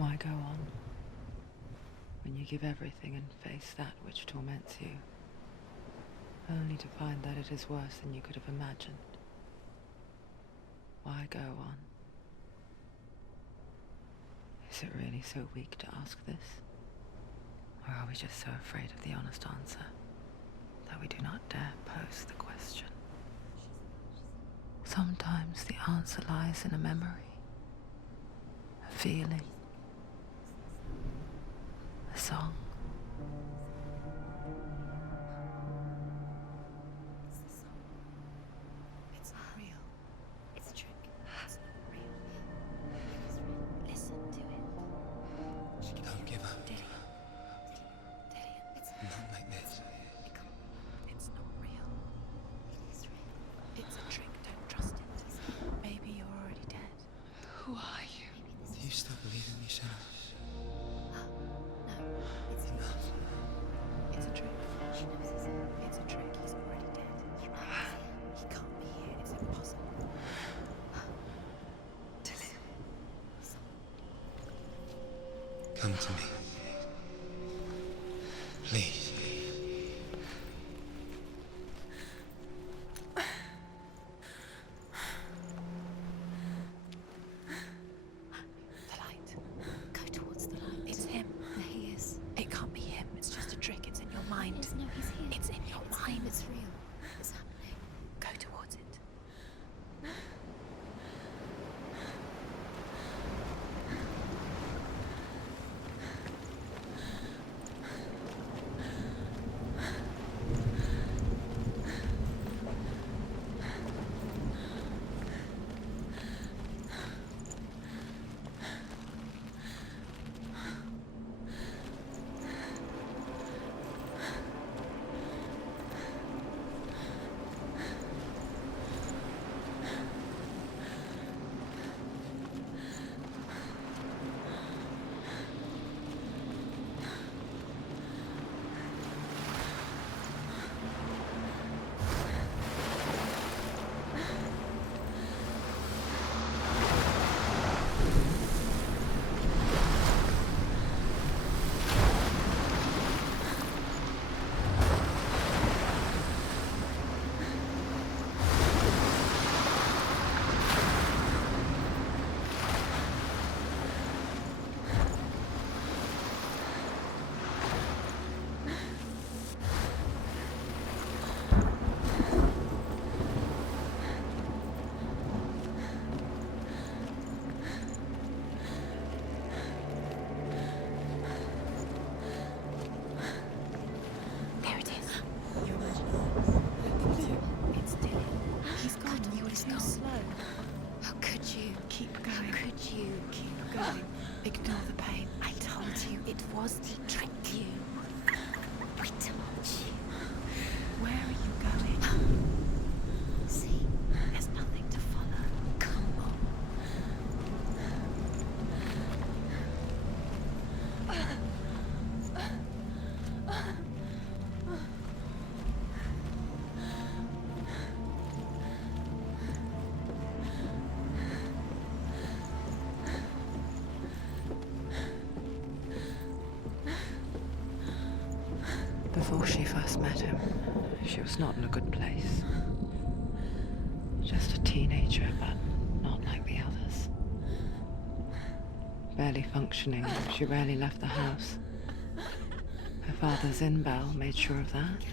Why go on when you give everything and face that which torments you, only to find that it is worse than you could have imagined? Why go on? Is it really so weak to ask this? Or are we just so afraid of the honest answer that we do not dare pose the question? Sometimes the answer lies in a memory, a feeling, a song. It's not real. It's a trick. It's not real. Listen to it. Don't give up. Dillian. It's Not like this. It's not real. It is real. It's a trick. Don't trust it. Maybe you're already dead. Who are you? Do you still believe in me, Senua? No, it's Enough. It's a trick. She knows it's a trick. He's already dead. He can't be here. It's impossible. Come to me. Please. The light. Go towards the light. It's him. There he is. It can't be him. It's just a trick. It's in your mind. No, he's here. It's in your mind. It's real. It's happening. Go towards it. There it is. You're imagining. It's Dillian. He's gone. You were too slow. How could you? Keep going. How could you? Keep going. Ignore the pain. I told you it was to trick you. We told you. Where are you going? See, there's nothing to follow. Come on. Before she first met him, she was not in a good place. Just a teenager, but not like the others. Barely functioning, she rarely left the house. Her father's in-bell made sure of that.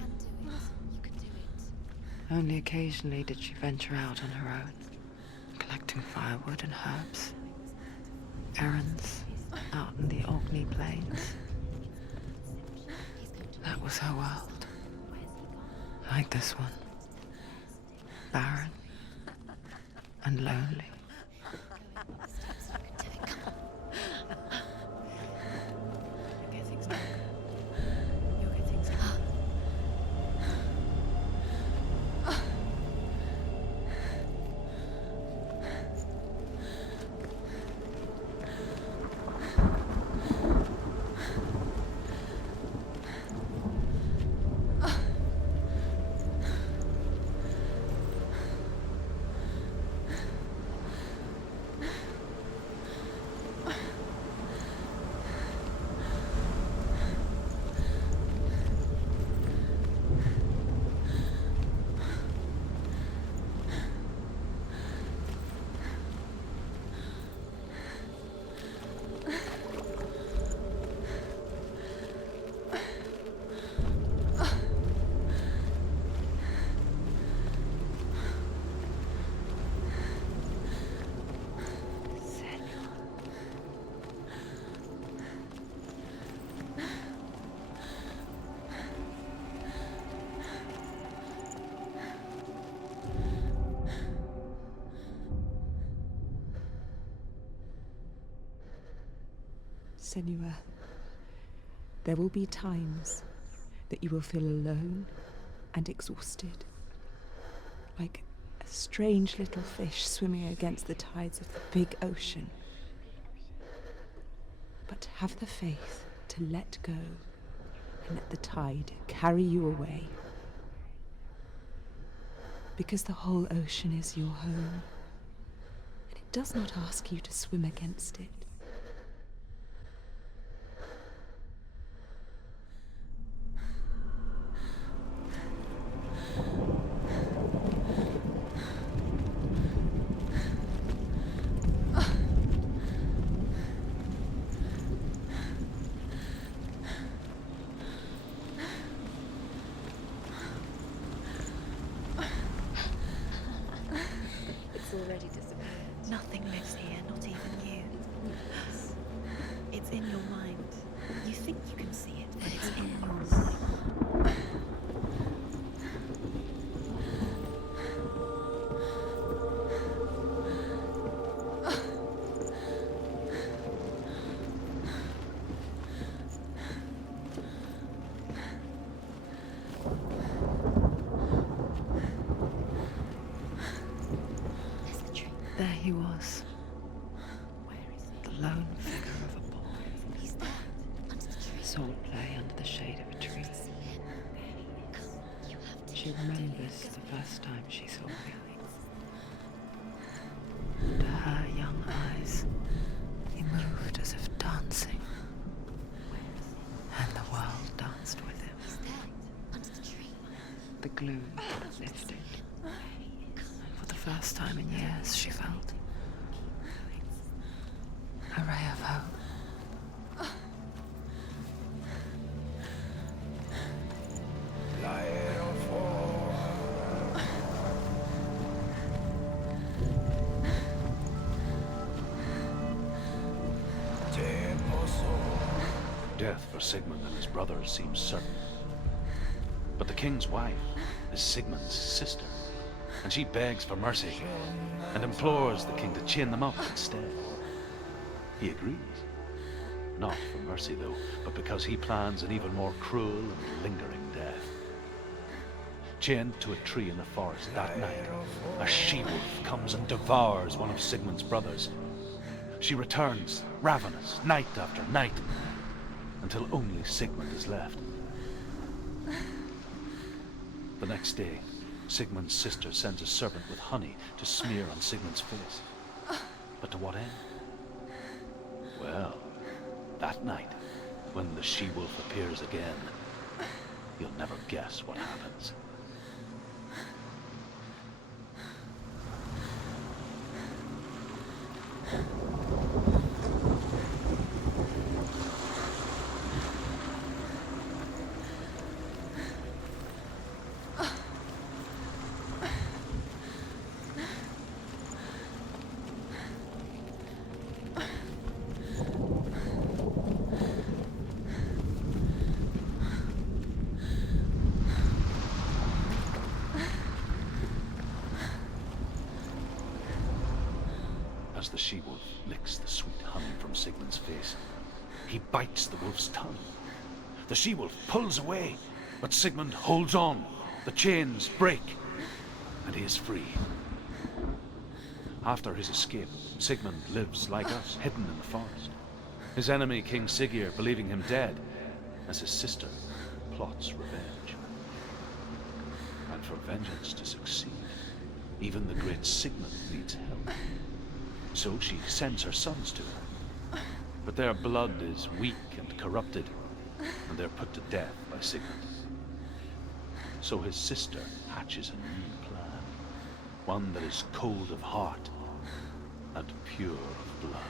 You can do it. Only occasionally did she venture out on her own, collecting firewood and herbs. Errands out in the Orkney Plains. That was her world. Like this one. Barren and lonely. You'll get things back. You'll get things back. Senua, there will be times that you will feel alone and exhausted, like a strange little fish swimming against the tides of the big ocean. But have the faith to let go and let the tide carry you away. Because the whole ocean is your home, and it does not ask you to swim against it. Already disappeared. Nothing lives here, not even you. It's in your mind. You think you can see it, but it's in your mind. There he was, the lone figure of a boy. He's there, under the tree. Saw it play under the shade of a tree. She remembers the first time she saw him. To her young eyes, he moved as if dancing, and the world danced with him. He's there, under the tree. The gloom lifted. For the first time in years, she felt a ray of hope. Death for Sigmund and his brothers seems certain. But the king's wife is Sigmund's sister, and she begs for mercy and implores the king to chain them up instead. He agrees. Not for mercy, though, but because he plans an even more cruel and lingering death. Chained to a tree in the forest that night, a she-wolf comes and devours one of Sigmund's brothers. She returns, ravenous, night after night, until only Sigmund is left. The next day, Sigmund's sister sends a servant with honey to smear on Sigmund's face. But to what end? Well, that night, when the she-wolf appears again, you'll never guess what happens. As the she-wolf licks the sweet honey from Sigmund's face, he bites the wolf's tongue. The she-wolf pulls away, but Sigmund holds on. The chains break, and he is free. After his escape, Sigmund lives like us, hidden in the forest. His enemy, King Siggeir, believing him dead, as his sister plots revenge. And for vengeance to succeed, even the great Sigmund needs help. So she sends her sons to him. But their blood is weak and corrupted, and they're put to death by Sigmund. So his sister hatches a new plan, one that is cold of heart and pure of blood.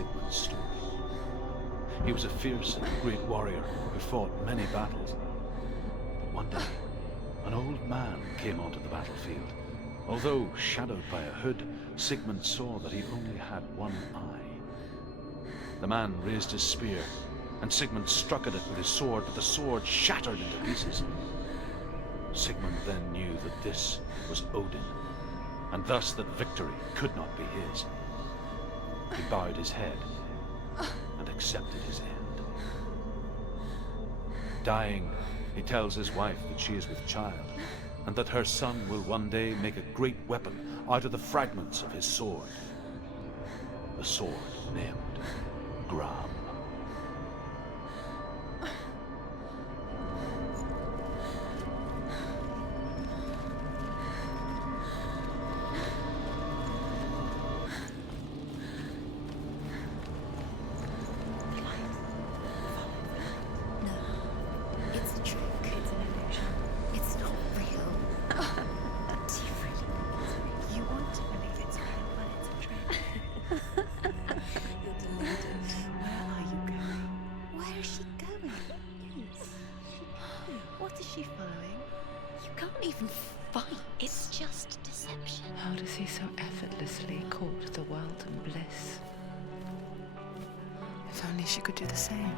Sigmund's story. He was a fierce and great warrior who fought many battles. But one day, an old man came onto the battlefield. Although shadowed by a hood, Sigmund saw that he only had one eye. The man raised his spear, and Sigmund struck at it with his sword, but the sword shattered into pieces. Sigmund then knew that this was Odin, and thus that victory could not be his. He bowed his head and accepted his end. Dying, he tells his wife that she is with child, and that her son will one day make a great weapon out of the fragments of his sword. A sword named Gram. It's a trick. It's an illusion. It's not real. Do you really believe it? You want to believe it's real, but it's a trick. You're deluded. Where are you going? Where is she going? What is she following? You can't even fight. It's just deception. How does he so effortlessly court the world and bliss? If only she could do the same.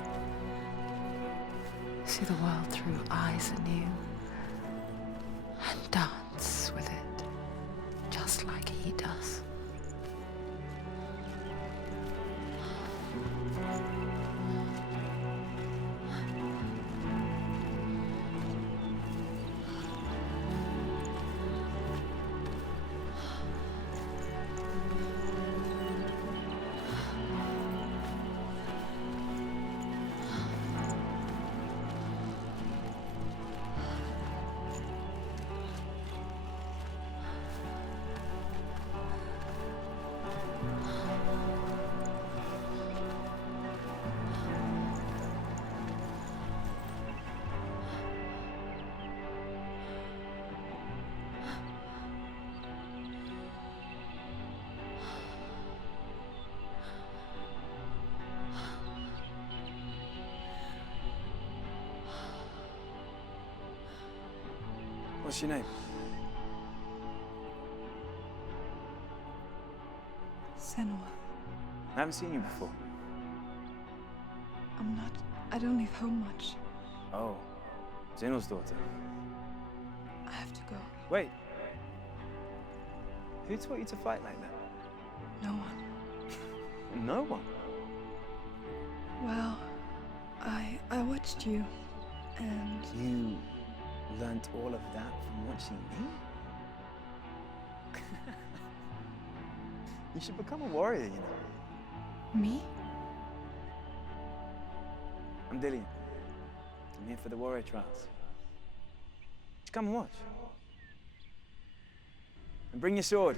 See the world through eyes anew and dance with it, just like he does. What's your name? Senua. I haven't seen you before. I don't leave home much. Oh, Zenua's daughter. I have to go. Wait. Who taught you to fight like that? No one. No one. Well, I watched you, and You learnt all of that from watching me? You should become a warrior, you know. me? I'm Dillian. I'm here for the warrior trials. Just come and watch. And bring your sword.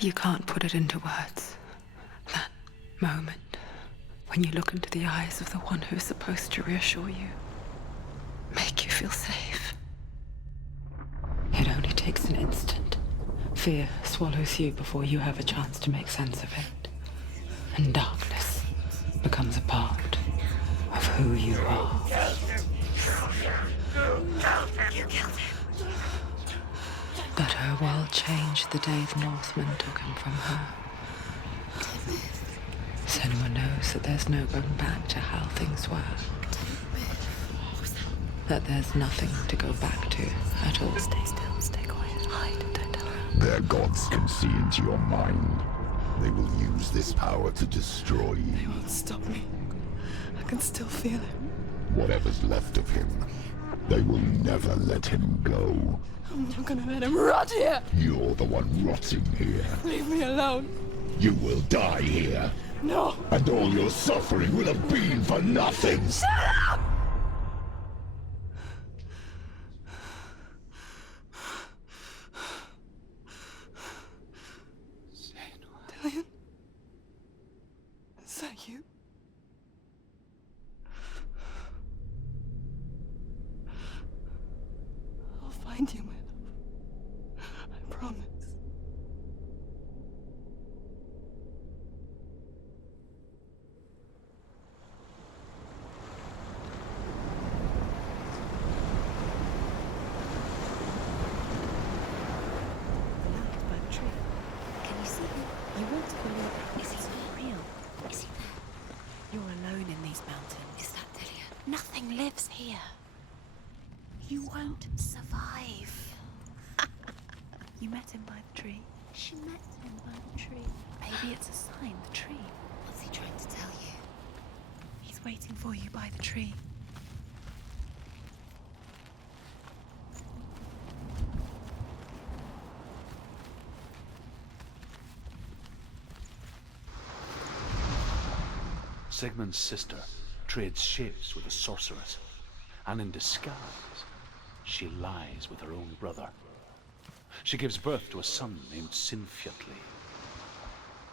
You can't put it into words. That moment when you look into the eyes of the one who is supposed to reassure you, make you feel safe. It only takes an instant. Fear swallows you before you have a chance to make sense of it. And darkness becomes a part of who you are. You killed him. But her world changed the day the Northmen took him from her. Senua knows that there's no going back to how things were. That there's nothing to go back to at all. Stay still, stay quiet, hide, don't tell her. Their gods can see into your mind. They will use this power to destroy They you. won't stop me. I can still feel him. Whatever's left of him, they will never let him go. I'm not gonna let him rot here. You're the one rotting here. Leave me alone. You will die here, No. and all your suffering will have been for nothing. Dillian? Is that you? I'll find you, my love. I promise. You won't survive. You met him by the tree. She met him by the tree. Maybe it's a sign, the tree. What's he trying to tell you? He's waiting for you by the tree. Sigmund's sister trades shapes with a sorceress, and in disguise, she lies with her own brother. She gives birth to a son named Sinfjotli.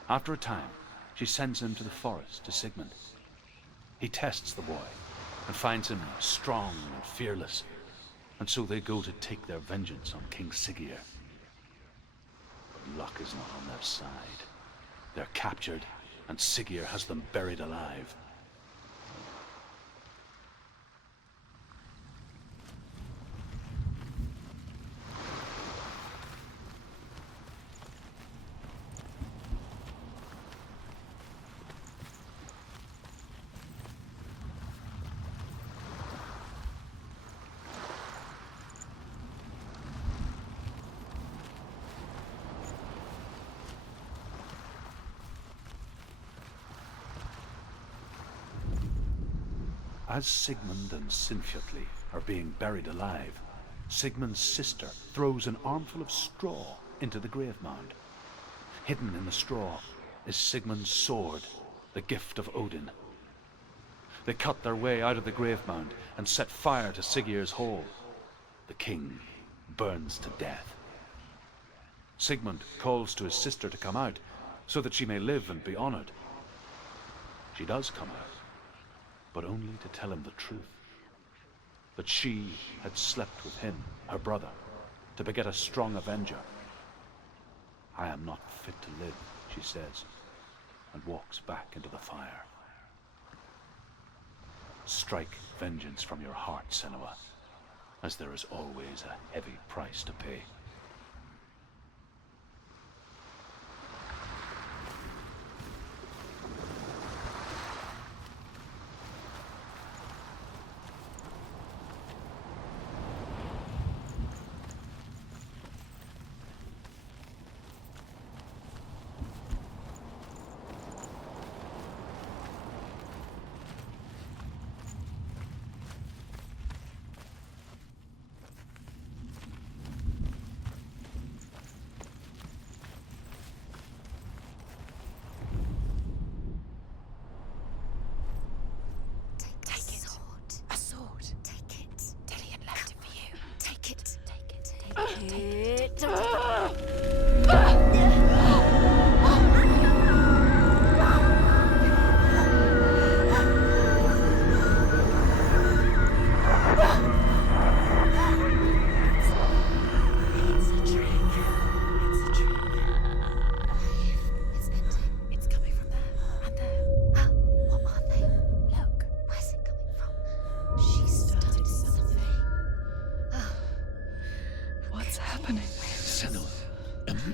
After a time, she sends him to the forest to Sigmund. He tests the boy and finds him strong and fearless, and so they go to take their vengeance on King Siggeir. But luck is not on their side. They're captured, and Siggeir has them buried alive. As Sigmund and Sinfjotli are being buried alive, Sigmund's sister throws an armful of straw into the grave mound. Hidden in the straw is Sigmund's sword, the gift of Odin. They cut their way out of the grave mound and set fire to Siggeir's hall. The king burns to death. Sigmund calls to his sister to come out so that she may live and be honored. She does come out, but only to tell him the truth. That she had slept with him, her brother, to beget a strong avenger. I am not fit to live, she says, and walks back into the fire. Strike vengeance from your heart, Senua, as there is always a heavy price to pay.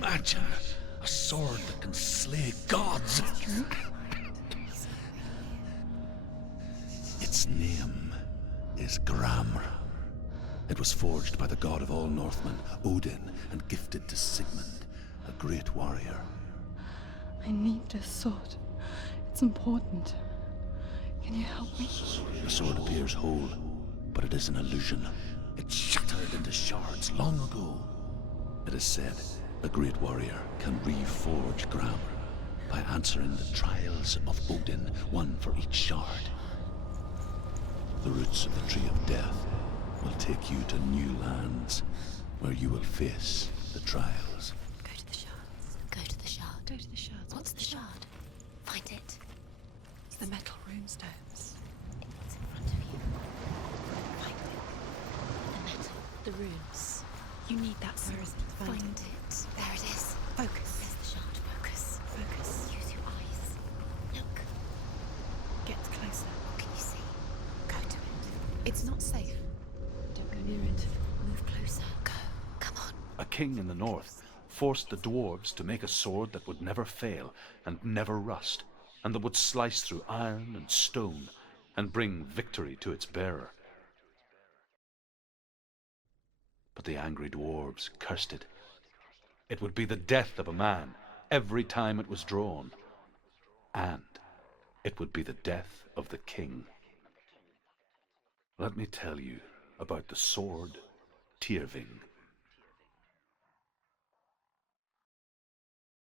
Imagine a sword that can slay gods. Its name is Gram. It was forged by the god of all Northmen, Odin, and gifted to Sigmund, a great warrior. I need this sword. It's important. Can you help me? The sword appears whole, but it is an illusion. It shattered into shards long ago. It is said a great warrior can reforge Gram by answering the trials of Odin, one for each shard. The roots of the Tree of Death will take you to new lands where you will face the trials. Go to the shards. Go to the shard. Go to the shards. What's the shard? Find it. It's the metal runestones. It's in front of you. Find it. The metal. The runes. You need that sword. Where is it? Find it. There it is. Focus. There's the shard. Focus. Focus. Use your eyes. Look. Get closer. What can you see? Go to it. It's not safe. Don't go near it. Move closer. Go. Come on. A king in the north forced the dwarves to make a sword that would never fail and never rust, and that would slice through iron and stone and bring victory to its bearer. but the angry dwarves cursed it. It would be the death of a man every time it was drawn, and it would be the death of the king. Let me tell you about the sword Tyrving.